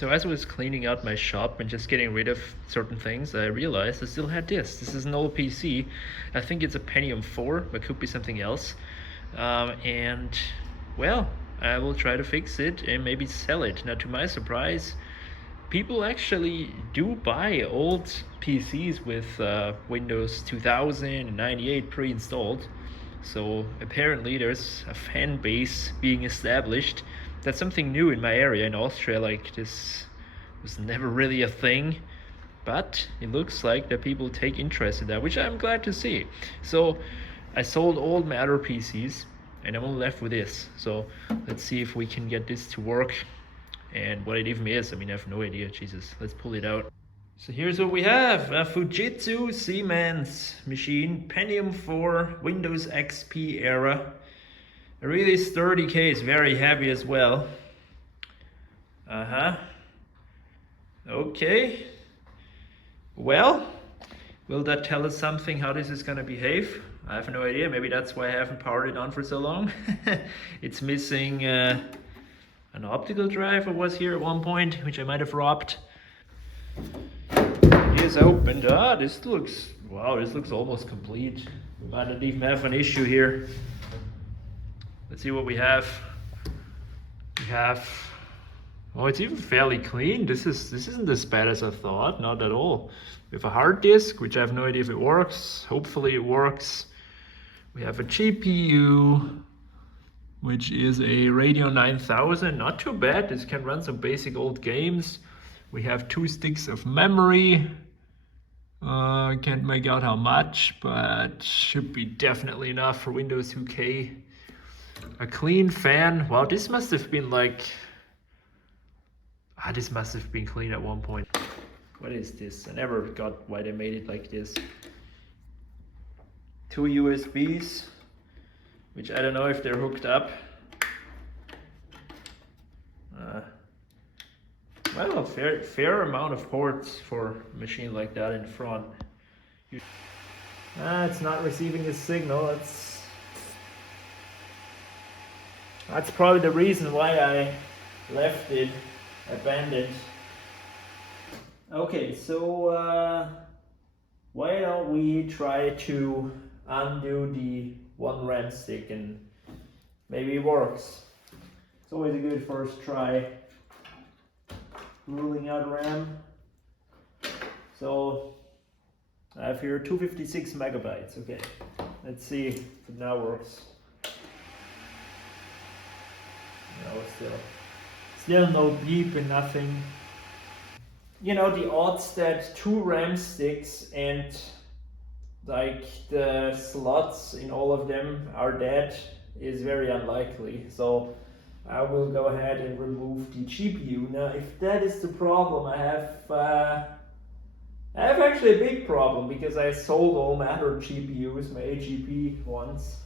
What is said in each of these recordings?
So as I was cleaning out my shop and just getting rid of certain things, I realized I still had this. This is an old PC. I think it's a Pentium 4, but could be something else. And well, I will try to fix it and maybe sell it. Now, to my surprise, people actually do buy old PCs with Windows 2000 and 98 pre-installed. So apparently there's a fan base being established. That's something new in my area in Austria. Like, this was never really a thing, but it looks like that people take interest in that, which I'm glad to see. So I sold all my other PCs and I'm only left with this. So let's see if we can get this to work and what it even is. I mean, I have no idea. Jesus, let's pull it out. So here's what we have: a Fujitsu Siemens machine, Pentium 4, Windows XP era. A really sturdy case, very heavy as well. Okay. Well, will that tell us something how this is gonna behave? I have no idea. Maybe that's why I haven't powered it on for so long. It's missing an optical drive that was here at one point, which I might have robbed. It is opened. This looks, wow, this looks almost complete. We might not even have an issue here. Let's see what we have. We have, oh, it's even fairly clean. This isn't as bad as I thought, not at all. We have a hard disk, which I have no idea if it works. Hopefully it works. We have a GPU, which is a Radeon 9000, not too bad. This can run some basic old games. We have 2 sticks of memory. Can't make out how much, but should be definitely enough for Windows 2K. A clean fan. Wow, this must have been like, this must have been clean at one point. What is this? I never got why they made it like this. 2 USBs, which I don't know if they're hooked up. Well, a fair amount of ports for a machine like that in front. It's not receiving a signal. That's probably the reason why I left it abandoned. Okay, so why don't we try to undo the one RAM stick and maybe it works. It's always a good first try. Ruling out RAM. So I have here 256 megabytes. Okay, let's see if it now works. No, still no beep and nothing. You know, the odds that 2 RAM sticks and like the slots in all of them are dead is very unlikely. So I will go ahead and remove the GPU. Now, if that is the problem, I have actually a big problem because I sold all my other GPUs, my AGP ones.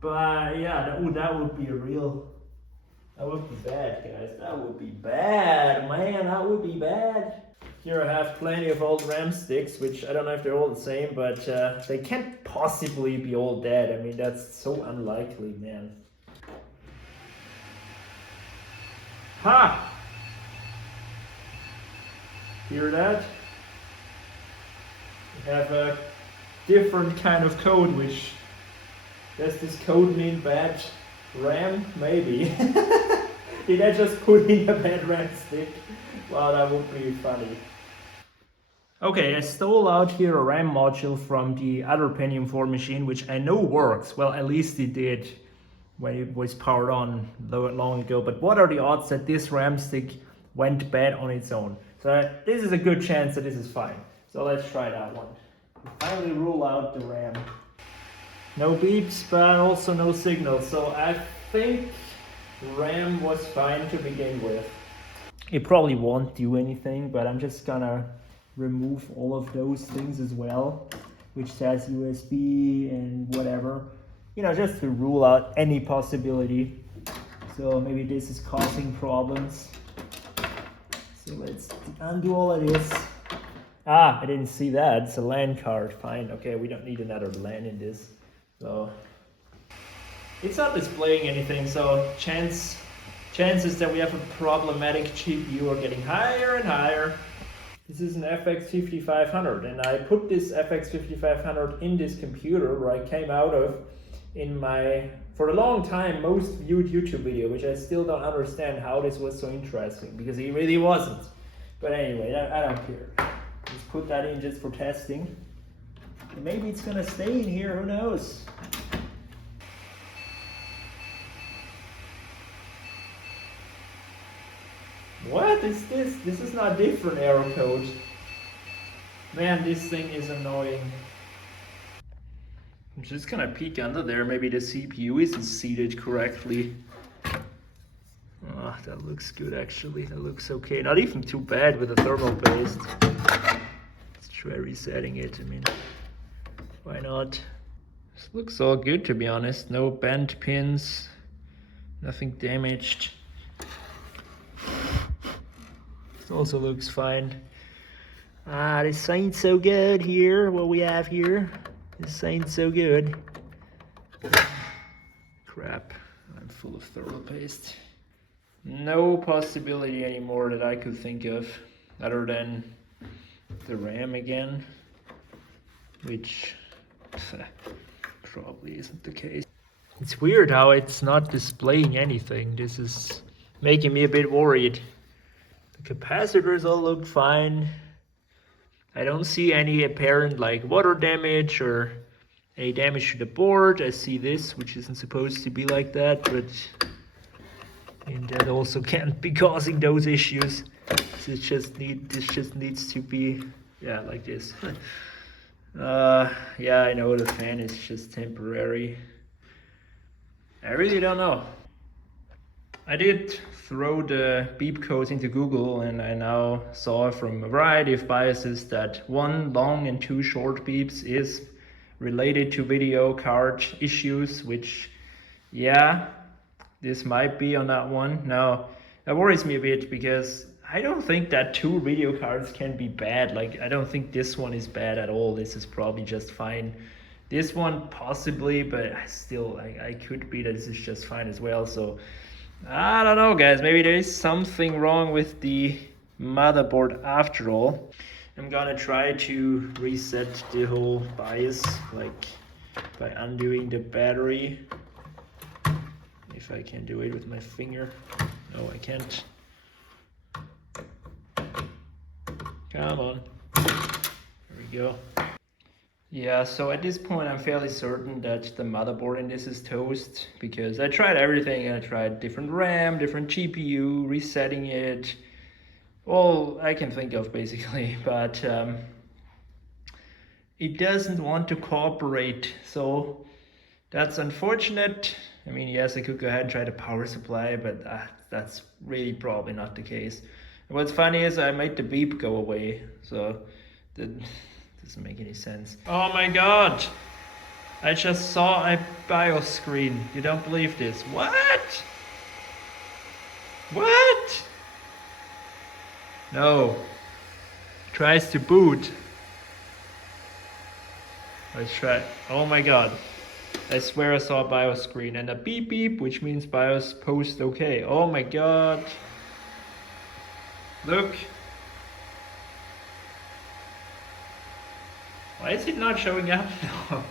But yeah, that would be that would be bad, guys. That would be bad, man. That would be bad. Here I have plenty of old RAM sticks, which I don't know if they're all the same, but they can't possibly be all dead. I mean, that's so unlikely, man. Ha! Hear that? We have a different kind of code, which does this code mean bad RAM? Maybe. Did I just put in a bad RAM stick? Wow, that would be funny. Okay, I stole out here a RAM module from the other Pentium 4 machine, which I know works. Well, at least it did when it was powered on long ago. But what are the odds that this RAM stick went bad on its own? So this is a good chance that this is fine. So let's try that one. We finally rule out the RAM. No beeps, but also no signal. So I think RAM was fine to begin with. It probably won't do anything, but I'm just gonna remove all of those things as well, which says USB and whatever, you know, just to rule out any possibility. So maybe this is causing problems. So let's undo all of this. I didn't see that. It's a LAN card. Fine. Okay, we don't need another LAN in this. So it's not displaying anything, so chance chances that we have a problematic GPU are getting higher and higher. This is an FX 5500, and I put this FX 5500 in this computer where I came out of in my, for a long time, most viewed YouTube video, which I still don't understand how this was so interesting, because it really wasn't. But anyway, I don't care. Just put that in just for testing. And maybe it's gonna stay in here, who knows? What is this? This is not different error code. Man, this thing is annoying. I'm just gonna peek under there. Maybe the CPU isn't seated correctly. Oh, that looks good actually. That looks okay. Not even too bad with the thermal paste. Let's try resetting it. I mean, why not? This looks all good to be honest. No bent pins. Nothing damaged. Also looks fine. This ain't so good here, what we have here. This ain't so good. Crap, I'm full of thermal paste. No possibility anymore that I could think of other than the RAM again, which probably isn't the case. It's weird how it's not displaying anything. This is making me a bit worried. The capacitors all look fine. I don't see any apparent like water damage or any damage to the board. I see this, which isn't supposed to be like that, but and that also can't be causing those issues. This just needs to be, yeah, like this. Yeah, I know the fan is just temporary. I really don't know. I did throw the beep codes into Google, and I now saw from a variety of biases that 1 long and 2 short beeps is related to video card issues, which, yeah, this might be on that one. Now, that worries me a bit because I don't think that 2 video cards can be bad. Like, I don't think this one is bad at all. This is probably just fine. This one possibly, but still, I could be that this is just fine as well. So I don't know, guys. Maybe there is something wrong with the motherboard after all. I'm gonna try to reset the whole BIOS, like by undoing the battery. If I can do it with my finger. No, I can't. Come on. There we go. Yeah, so at this point I'm fairly certain that the motherboard in this is toast, because I tried everything. I tried different RAM, different GPU, resetting it, all I can think of basically, but it doesn't want to cooperate, so that's unfortunate. I mean, yes, I could go ahead and try the power supply, but that's really probably not the case. And what's funny is I made the beep go away, so that doesn't make any sense. Oh my god! I just saw a BIOS screen. You don't believe this. What? What? No. Tries to boot. Let's try. Oh my god. I swear I saw a BIOS screen and a beep beep, which means BIOS post okay. Oh my god. Look. Why is it not showing up now?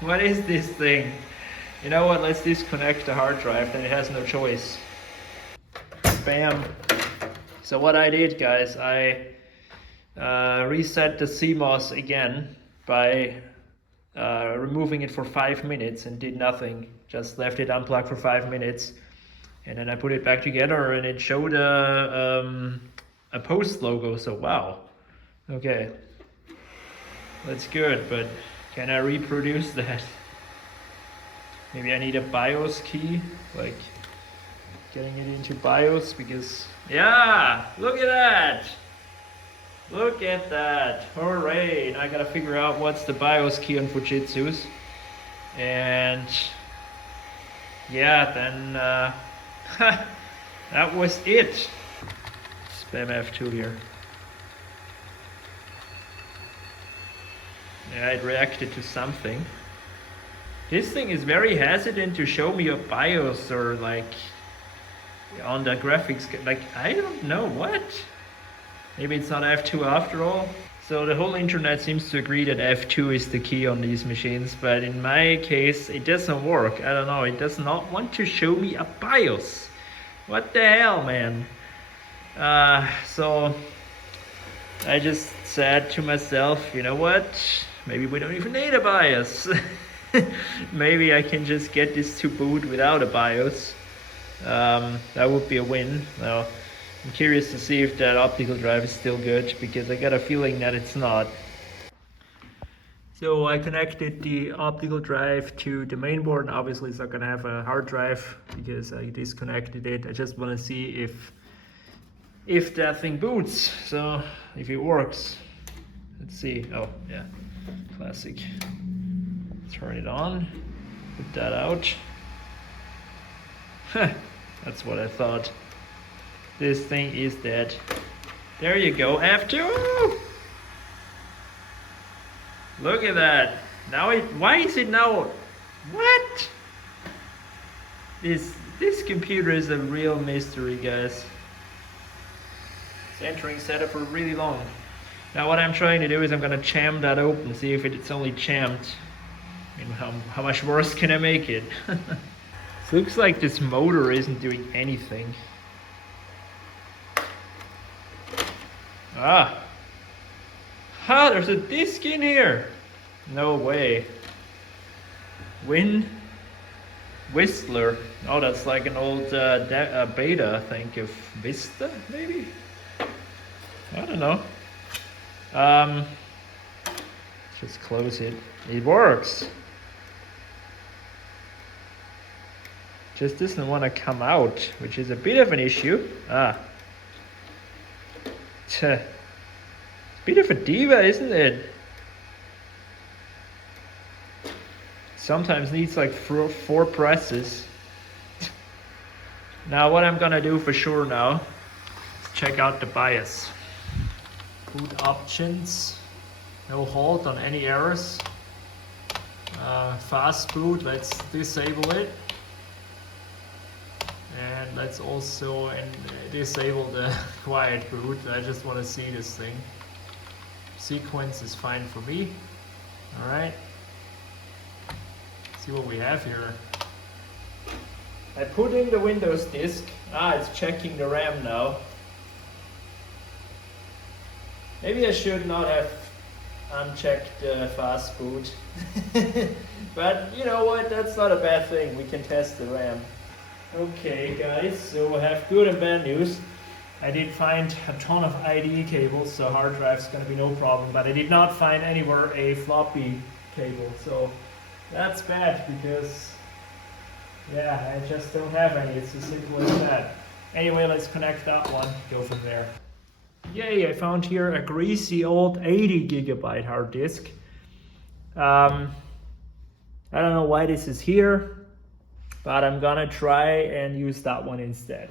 What is this thing? You know what, let's disconnect the hard drive, then it has no choice. Bam. So what I did, guys, I reset the CMOS again by removing it for 5 minutes and did nothing. Just left it unplugged for 5 minutes. And then I put it back together and it showed a post logo, so wow. Okay. That's good, but can I reproduce that? Maybe I need a BIOS key, like getting it into BIOS, because yeah, look at that! Look at that! Hooray! Now I gotta figure out what's the BIOS key on Fujitsu's. And yeah, then that was it. Spam F2 here. Yeah, it reacted to something. This thing is very hesitant to show me a BIOS or like on the graphics, like, I don't know what. Maybe it's not F2 after all. So the whole internet seems to agree that F2 is the key on these machines, but in my case it doesn't work. I don't know, it does not want to show me a BIOS. What the hell, man? So I just said to myself, you know what? Maybe we don't even need a BIOS. Maybe I can just get this to boot without a BIOS. That would be a win. Now, I'm curious to see if that optical drive is still good, because I got a feeling that it's not. So I connected the optical drive to the main board, and obviously it's not gonna have a hard drive because I disconnected it. I just wanna see if that thing boots, so if it works. Let's see. Oh yeah, classic. Turn it on, put that out. That's what I thought. This thing is dead. There you go, F2! Look at that. Now why is it now? What? This computer is a real mystery, guys. It's entering setup for really long. Now what I'm trying to do is I'm gonna jam that open, see if it's only jammed. I mean, how much worse can I make it? It looks like this motor isn't doing anything. There's a disc in here. No way. Whistler. Oh, that's like an old beta, I think, of Vista, maybe? I don't know. Just close it. It works. Just doesn't want to come out, which is a bit of an issue. Bit of a diva, isn't it? Sometimes needs like four presses. Now what I'm gonna do for sure now is check out the BIOS. Boot options. No halt on any errors. Fast boot, let's disable it. And let's also disable the quiet boot. I just want to see this thing. Sequence is fine for me. Alright. See what we have here. I put in the Windows disk. It's checking the RAM now. Maybe I should not have unchecked the fast boot. But you know what, that's not a bad thing. We can test the RAM. Okay guys, so I have good and bad news. I did find a ton of ID cables, so hard drive's gonna be no problem, but I did not find anywhere a floppy cable, so that's bad because, yeah, I just don't have any. It's as simple as that. Anyway, let's connect that one, go from there. Yay, I found here a greasy old 80 gigabyte hard disk. I don't know why this is here, but I'm gonna try and use that one instead.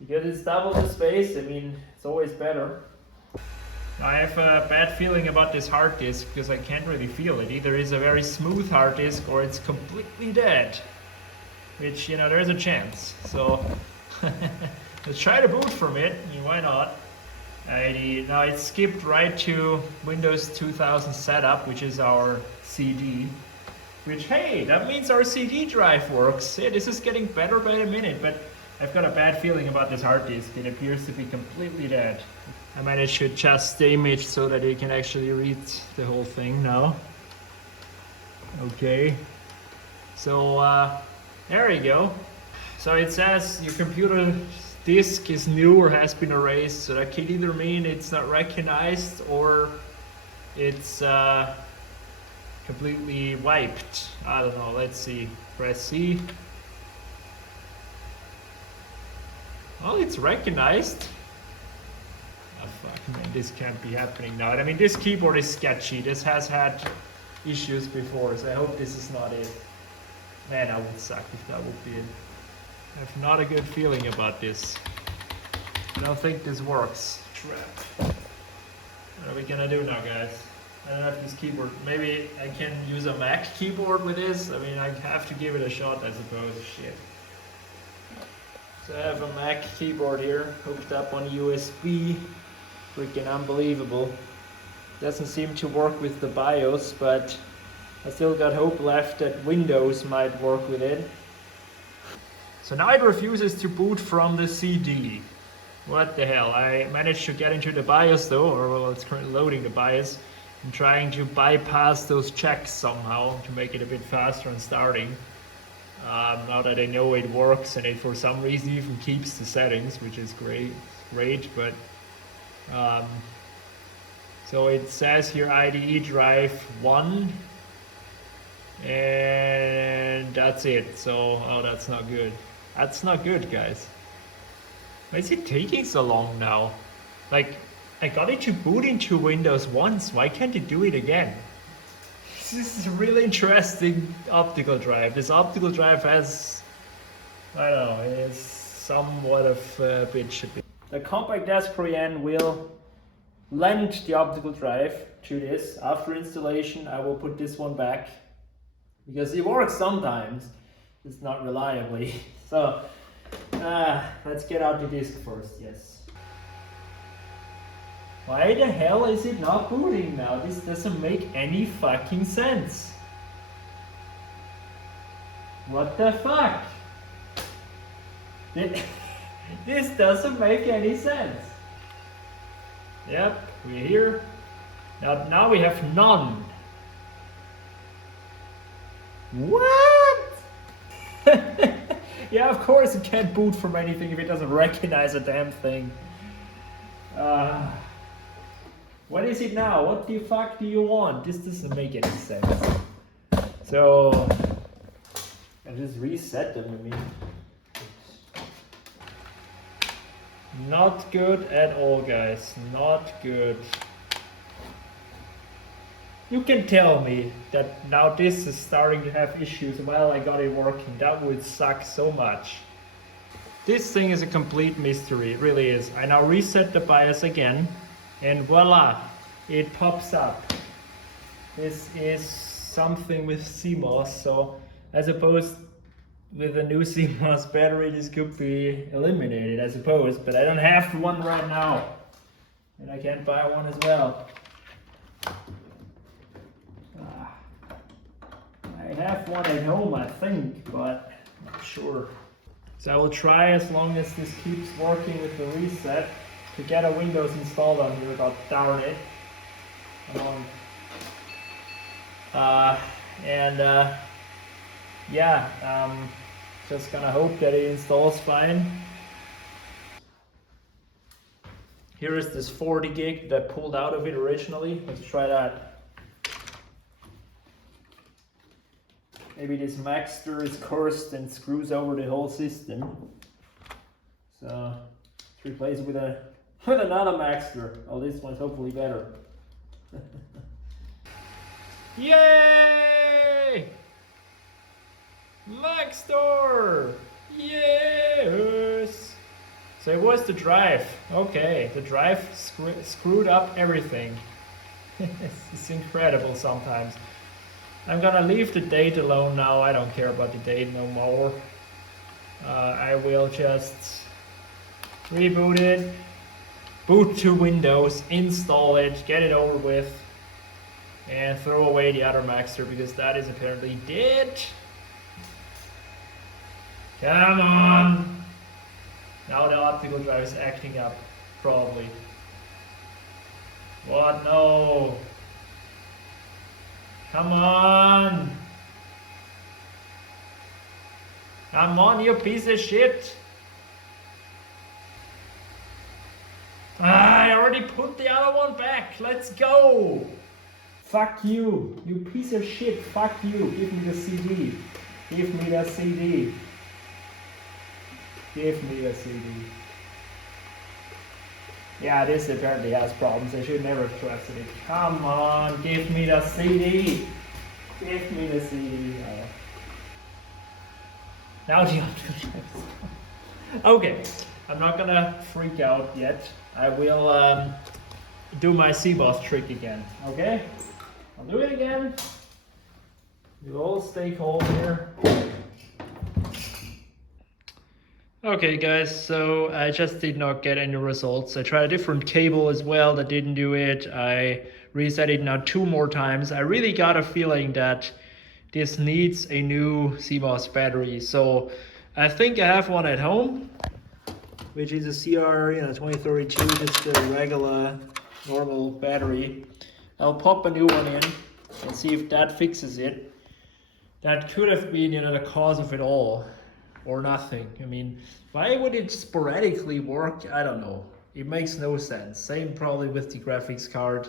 Because it's double the space, I mean, it's always better. I have a bad feeling about this hard disk because I can't really feel it. Either it's a very smooth hard disk or it's completely dead. Which, you know, there's a chance. So, let's try to boot from it. I mean, why not? Now it skipped right to Windows 2000 setup, which is our CD. Which, hey, that means our CD drive works. Yeah, this is getting better by the minute, but I've got a bad feeling about this hard disk. It appears to be completely dead. I managed to adjust the image so that you can actually read the whole thing now. Okay. So, there you go. So it says your computer disk is new or has been erased. So that could either mean it's not recognized or it's completely wiped. I don't know. Let's see. Press C. Well, it's recognized. Oh, fuck, man, this can't be happening now. I mean, this keyboard is sketchy. This has had issues before, so I hope this is not it. Man, that would suck if that would be it. I have not a good feeling about this. I don't think this works. Crap. What are we gonna do now, guys? I don't have this keyboard. Maybe I can use a Mac keyboard with this. I mean, I have to give it a shot, I suppose. Shit. So I have a Mac keyboard here hooked up on USB. Freaking unbelievable. Doesn't seem to work with the BIOS, but I still got hope left that Windows might work with it. So now it refuses to boot from the CD. What the hell? I managed to get into the BIOS though, or well, it's currently loading the BIOS. I'm trying to bypass those checks somehow to make it a bit faster on starting. Now that I know it works and it for some reason even keeps the settings, which is great, but so it says here IDE drive 1 and that's it. So, oh, that's not good. That's not good, guys. Why is it taking so long now? Like, I got it to boot into Windows once. Why can't it do it again? This is a really interesting optical drive. This optical drive has, I don't know, it's somewhat of a bitch. The compact desk Korean will lend the optical drive to this. After installation, I will put this one back because it works sometimes, just not reliably. So let's get out the disk first. Yes. Why the hell is it not booting now? This doesn't make any fucking sense. What the fuck? This doesn't make any sense. Yep, we're here. Now we have none. What? Yeah, of course it can't boot from anything if it doesn't recognize a damn thing. What is it now? What the fuck do you want? This doesn't make any sense. So I just reset them. I mean, not good at all, guys. Not good. You can tell me that now this is starting to have issues while I got it working. That would suck so much. This thing is a complete mystery. It really is. I now reset the BIOS again. And voila, it pops up. This is something with CMOS, so I suppose with a new CMOS battery this could be eliminated, I suppose, but I don't have one right now. And I can't buy one as well. I have one at home, I think, but I'm not sure. So I will try, as long as this keeps working with the reset, to get a Windows installed on here, but darn it. Just gonna hope that it installs fine. Here is this 40 gig that pulled out of it originally. Let's try that. Maybe this Maxter is cursed and screws over the whole system. So let's replace it with another Maxter. Oh, this one's hopefully better. Yay! Maxter! Yes! So it was the drive. Okay, the drive screwed up everything. It's incredible sometimes. I'm gonna leave the date alone now. I don't care about the date no more. I will just reboot it, boot to Windows, install it, get it over with, and throw away the other Maxter because that is apparently dead. Come on! Now the optical drive is acting up, probably. What? No! Come on! Come on, you piece of shit! I already put the other one back. Let's go! Fuck you, you piece of shit. Fuck you. Give me the CD. Give me the CD. Give me the CD. Yeah, this apparently has problems. I should never have trusted it. Come on, give me the CD. Give me the CD. Oh. Now the optical drive. Okay, I'm not gonna freak out yet. I will do my CMOS trick again. Okay, I'll do it again. You all stay calm here. Okay guys, so I just did not get any results. I tried a different cable as well that didn't do it. I reset it now 2 more times. I really got a feeling that this needs a new CMOS battery. So I think I have one at home, which is a CR 2032, just a regular normal battery. I'll pop a new one in and see if that fixes it. That could have been the cause of it all or nothing. I mean, why would it sporadically work? I don't know. It makes no sense. Same probably with the graphics card.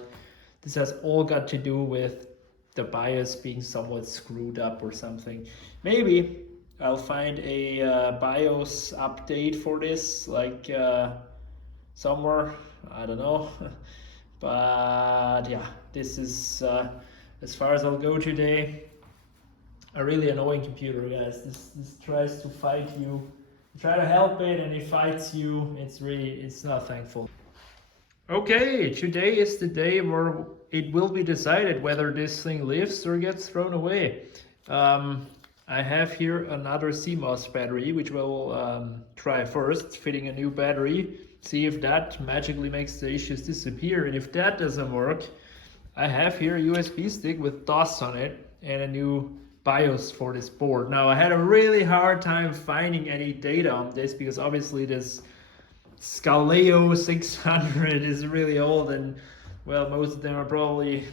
This has all got to do with the BIOS being somewhat screwed up or something. Maybe I'll find a BIOS update for this, like somewhere. I don't know. But yeah, this is as far as I'll go today. A really annoying computer, guys. This tries to fight you. You try to help it and it fights you. It's not thankful. Okay, today is the day where it will be decided whether this thing lives or gets thrown away. I have here another CMOS battery, which we'll try first, fitting a new battery, see if that magically makes the issues disappear. And if that doesn't work, I have here a USB stick with DOS on it and a new BIOS for this board. Now I had a really hard time finding any data on this because obviously this Scaleo 600 is really old and well, most of them are probably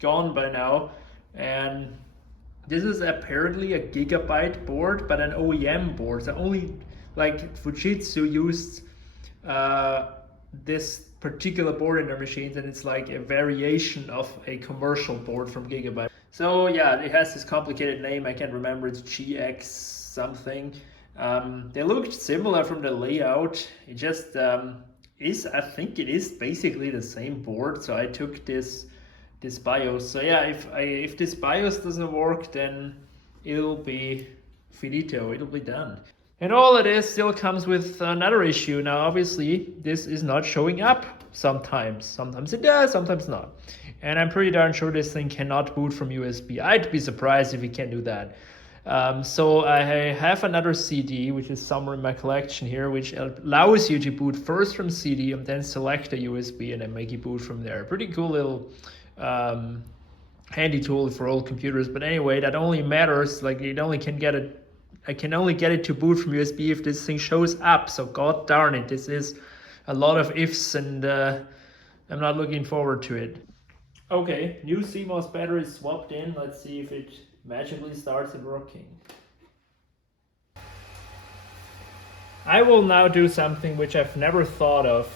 gone by now. And this is apparently a gigabyte board, but an OEM board. So only like Fujitsu used this particular board in their machines, and it's like a variation of a commercial board from Gigabyte. So yeah, it has this complicated name. I can't remember. It's GX something. They looked similar from the layout. It just I think it is basically the same board. So I took this BIOS. So yeah, if this BIOS doesn't work, then it'll be finito. It'll be done. And all of this still comes with another issue. Now, obviously, this is not showing up sometimes. Sometimes it does, sometimes not. And I'm pretty darn sure this thing cannot boot from USB. I'd be surprised if it can do that. So I have another CD, which is somewhere in my collection here, which allows you to boot first from CD and then select a USB and then make it boot from there. Pretty cool little handy tool for old computers. But anyway, that only matters, like I can only get it to boot from USB if this thing shows up. So god darn it, this is a lot of ifs and I'm not looking forward to it. Okay, new CMOS battery swapped in. Let's see if it magically starts working. I will now do something which I've never thought of.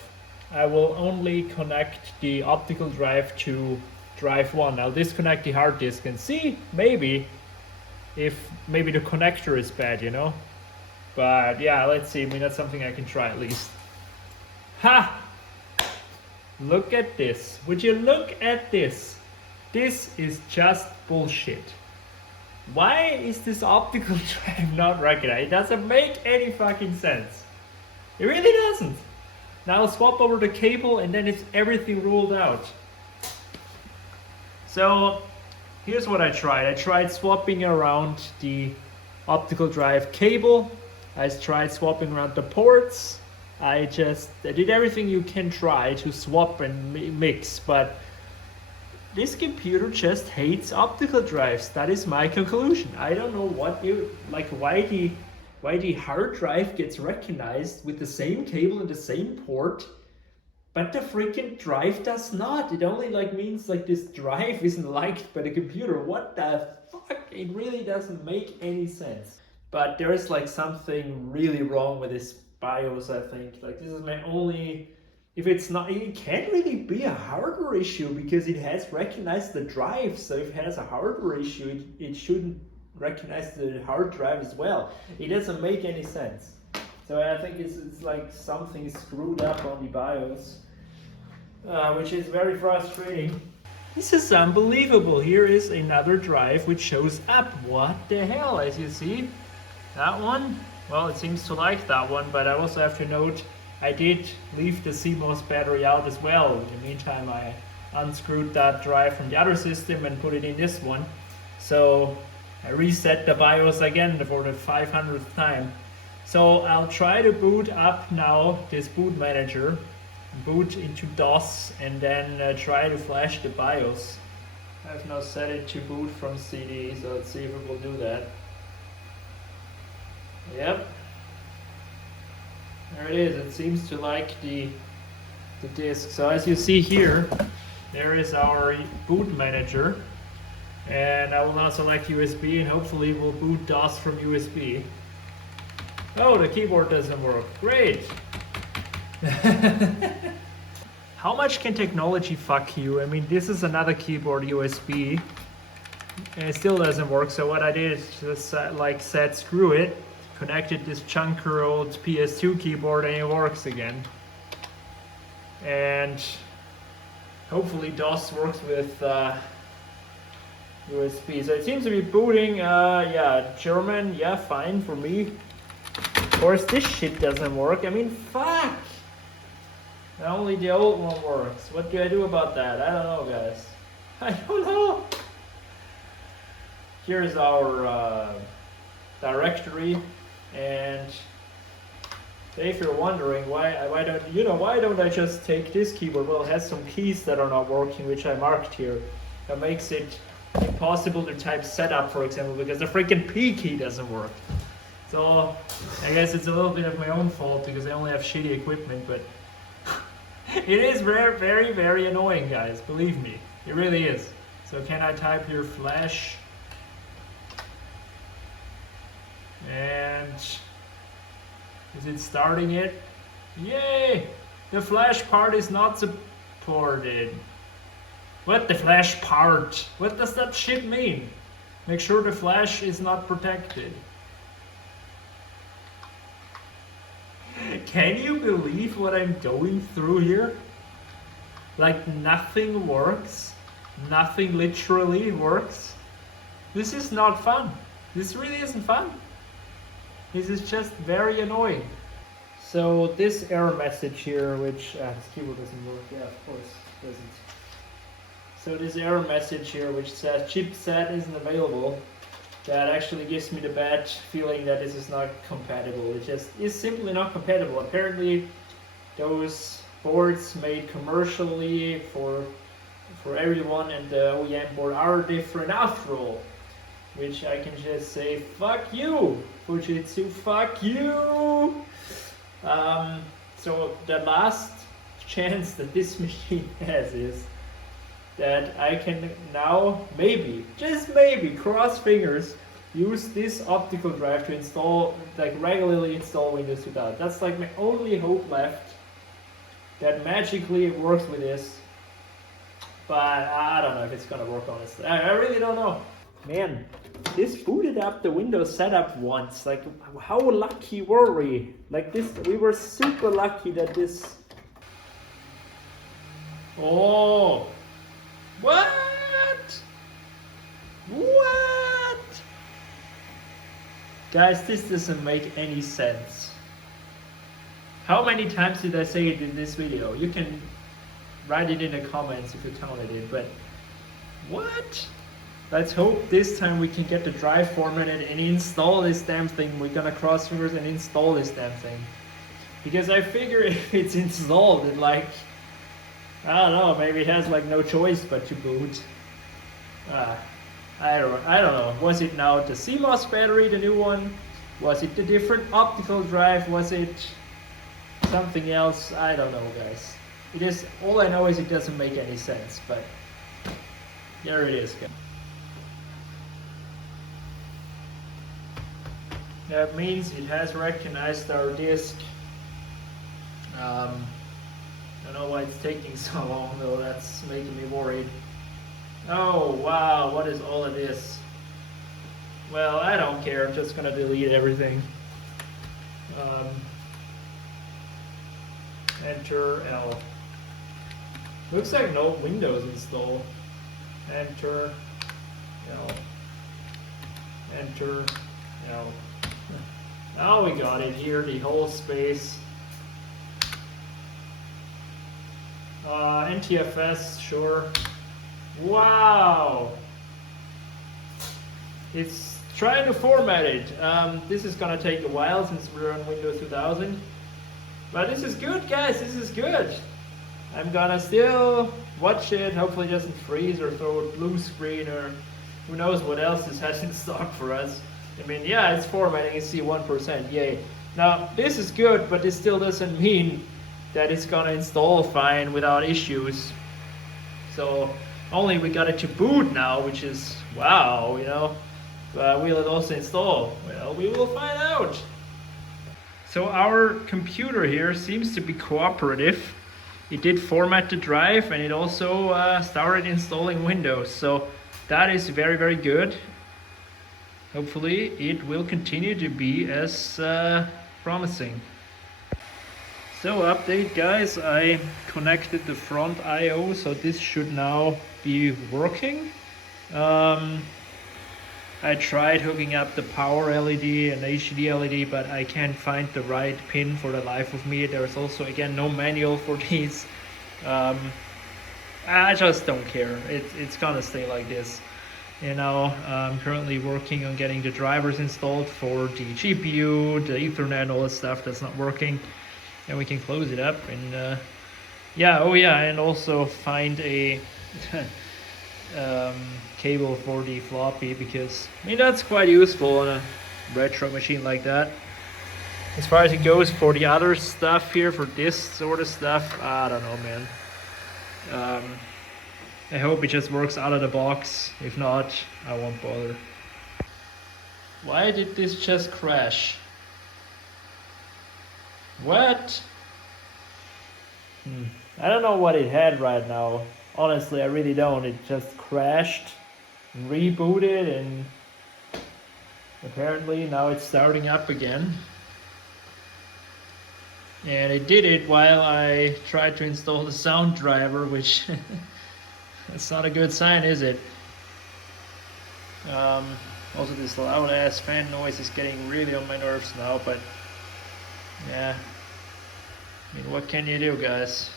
I will only connect the optical drive to drive 1. I'll disconnect the hard disk and see, maybe the connector is bad, But yeah, let's see. I mean, that's something I can try at least. Ha! Look at this. Would you look at this? This is just bullshit. Why is this optical drive not recognized? It doesn't make any fucking sense. It really doesn't. Now I'll swap over the cable and then it's everything ruled out. So here's what I tried. I tried swapping around the optical drive cable. I tried swapping around the ports. I did everything you can try to swap and mix, but this computer just hates optical drives. That is my conclusion. I don't know why the hard drive gets recognized with the same cable and the same port, but the freaking drive does not. It only means this drive isn't liked by the computer. What the fuck? It really doesn't make any sense. But there is something really wrong with this BIOS, I think. This is my only... If it's not, it can't really be a hardware issue because it has recognized the drive. So if it has a hardware issue, it shouldn't recognize the hard drive as well. It doesn't make any sense. So I think it's like something screwed up on the BIOS, which is very frustrating. This is unbelievable. Here is another drive which shows up. What the hell? As you see, that one, well, it seems to like that one, but I also have to note I did leave the CMOS battery out as well. In the meantime, I unscrewed that drive from the other system and put it in this one. So I reset the BIOS again for the 500th time. So I'll try to boot up now this boot manager, boot into DOS, and then try to flash the BIOS. I've now set it to boot from CD, so let's see if it will do that. Yep. There it is. It seems to like the disk. So as you see here, there is our boot manager. And I will now select USB, and hopefully we'll boot DOS from USB. Oh, the keyboard doesn't work. Great. How much can technology fuck you? I mean, this is another keyboard USB, and it still doesn't work. So what I did is just like said, screw it, connected this chunker old PS2 keyboard, and it works again. And hopefully DOS works with USB. So it seems to be booting. Yeah, German. Yeah, fine for me. Of course, this shit doesn't work. I mean, fuck. Only the old one works. What do I do about that? I don't know, guys. I don't know. Here's our directory, and if you're wondering why don't I just take this keyboard? Well, it has some keys that are not working, which I marked here. That makes it impossible to type setup, for example, because the freaking P key doesn't work. So I guess it's a little bit of my own fault because I only have shitty equipment, but it is very, very, very annoying, guys. Believe me, it really is. So can I type here flash? And is it starting it? Yay! The flash part is not supported. What, the flash part? What does that shit mean? Make sure the flash is not protected. Can you believe what I'm going through here? Like nothing works. Nothing literally works. This is not fun. This really isn't fun. This is just very annoying. So this error message here, which this keyboard doesn't work. Yeah, of course it doesn't. So this error message here, which says chipset isn't available, that actually gives me the bad feeling that this is not compatible. It just is simply not compatible. Apparently, those boards made commercially for everyone and the OEM board are different after all. Which I can just say, fuck you, Fujitsu, fuck you! So the last chance that this machine has is that I can now, maybe, just maybe, cross fingers, use this optical drive to install, like regularly install Windows 2000. That's like my only hope left, that magically it works with this. But I don't know if it's gonna work, honestly. I really don't know. Man, this booted up the Windows setup once. Like, how lucky were we? Like this, we were super lucky that this... Oh! What? What? Guys, this doesn't make any sense. How many times did I say it in this video? You can write it in the comments if you counted it, but what? Let's hope this time we can get the drive formatted and install this damn thing. We're gonna cross fingers and install this damn thing. Because I figure if it's installed, it like, I don't know, maybe it has like no choice but to boot. I don't know. Was it now the CMOS battery, the new one? Was it the different optical drive? Was it something else? I don't know, guys. It is, all I know is it doesn't make any sense, but there it is, guys. That means it has recognized our disk. I don't know why it's taking so long though, that's making me worried. Oh wow, what is all of this? Well, I don't care, I'm just gonna delete everything. Enter L. Looks like no Windows install. Enter L. Enter L. Now we got it here, the whole space. NTFS, sure. Wow! It's trying to format it. This is gonna take a while since we're on Windows 2000. But this is good, guys, this is good. I'm gonna still watch it, hopefully it doesn't freeze or throw a blue screen or who knows what else this has in stock for us. I mean, yeah, it's formatting, you see 1%, yay. Now, this is good, but this still doesn't mean that it's gonna install fine without issues. So, only we got it to boot now, which is, wow, you know. Will it also install? Well, we will find out. So our computer here seems to be cooperative. It did format the drive and it also started installing Windows. So that is very, very good. Hopefully it will continue to be as promising. So update guys, I connected the front I/O, so this should now be working. I tried hooking up the power LED and HDD LED, but I can't find the right pin for the life of me. There's also, again, no manual for these. I just don't care. It's gonna stay like this. You know, I'm currently working on getting the drivers installed for the GPU, the Ethernet, all the stuff that's not working. And we can close it up and yeah, oh yeah, and also find a cable for the floppy, because I mean that's quite useful on a retro machine like that. As far as it goes for the other stuff here, for this sort of stuff, I don't know, man. I hope it just works out of the box. If not, I won't bother. Why did this just crash? What? I don't know what it had right now. Honestly, I really don't. It just crashed and rebooted, and apparently now it's starting up again. And it did it while I tried to install the sound driver, which that's not a good sign, is it? Also, this loud ass fan noise is getting really on my nerves now, but yeah. I mean, what can you do, guys?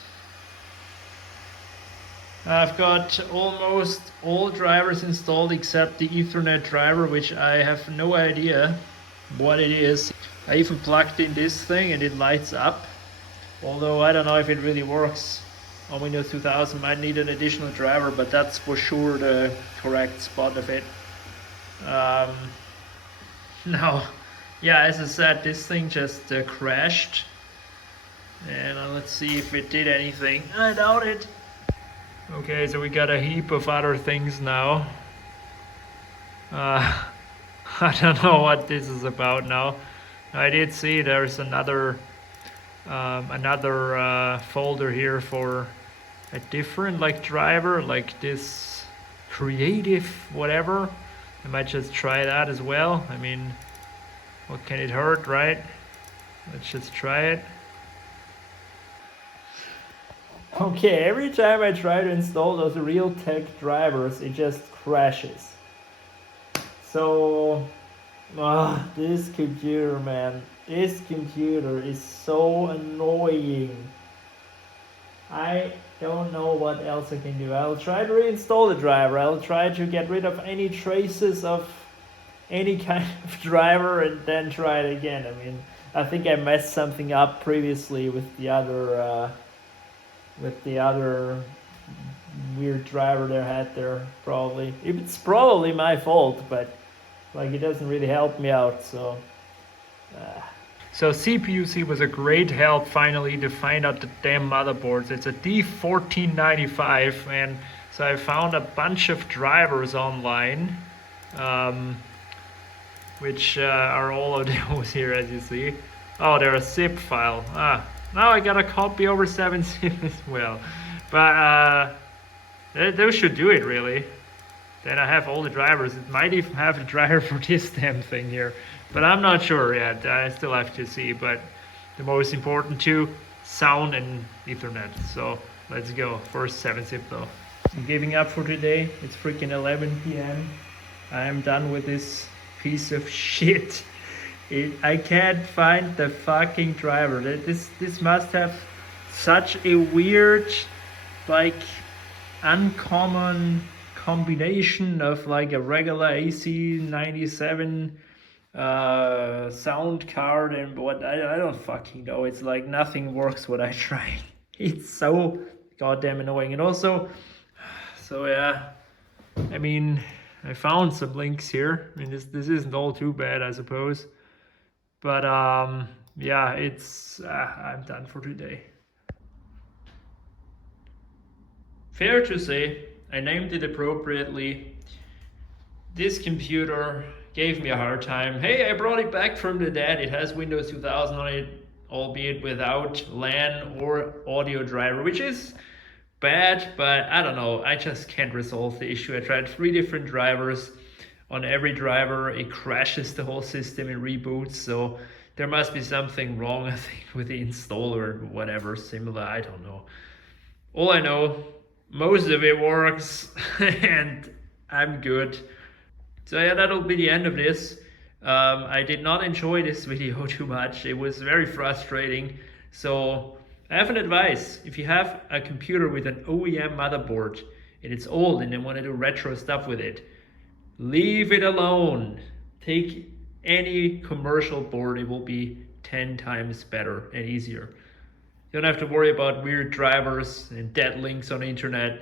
I've got almost all drivers installed except the Ethernet driver, which I have no idea what it is. I even plugged in this thing and it lights up. Although I don't know if it really works on Windows 2000. Might need an additional driver, but that's for sure the correct spot of it. Now, yeah, as I said, this thing just crashed. And let's see if it did anything. I doubt it. Okay, so we got a heap of other things now. I don't know what this is about now. I did see there's another folder here for a different like driver, like this creative whatever. I might just try that as well. I mean, what can it hurt, right? Let's just try it. Okay, every time I try to install those Realtek drivers, it just crashes. So, this computer, man, this computer is so annoying. I don't know what else I can do. I'll try to reinstall the driver. I'll try to get rid of any traces of any kind of driver and then try it again. I mean, I think I messed something up previously with the other weird driver they had there, probably. It's probably my fault, but like it doesn't really help me out, so. So CPUC was a great help finally to find out the damn motherboards. It's a D1495, and so I found a bunch of drivers online, which are all of those here, as you see. Oh, they're a zip file. Now I got a copy over 7-zip as well. But those should do it, really. Then I have all the drivers. It might even have a driver for this damn thing here. But I'm not sure yet. I still have to see. But the most important two, sound and Ethernet. So let's go. First 7-zip though. I'm giving up for today. It's freaking 11 p.m. I am done with this piece of shit. I can't find the fucking driver. This must have such a weird, like, uncommon combination of like a regular AC97 sound card and what I don't fucking know. It's like nothing works what I tried. It's so goddamn annoying. And also, so yeah, I mean, I found some links here. I mean, this isn't all too bad, I suppose. But yeah, it's I'm done for today. Fair to say, I named it appropriately. This computer gave me a hard time. Hey, I brought it back from the dead. It has Windows 2000 on it, albeit without LAN or audio driver, which is bad, but I don't know. I just can't resolve the issue. I tried 3 different drivers. On every driver, it crashes the whole system and reboots. So there must be something wrong, I think, with the installer or whatever similar. I don't know. All I know, most of it works and I'm good. So yeah, that'll be the end of this. I did not enjoy this video too much. It was very frustrating. So I have an advice. If you have a computer with an OEM motherboard and it's old and you want to do retro stuff with it, leave it alone. Take any commercial board. It will be 10 times better and easier. You don't have to worry about weird drivers and dead links on the internet.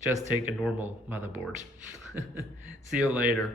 Just take a normal motherboard. See you later.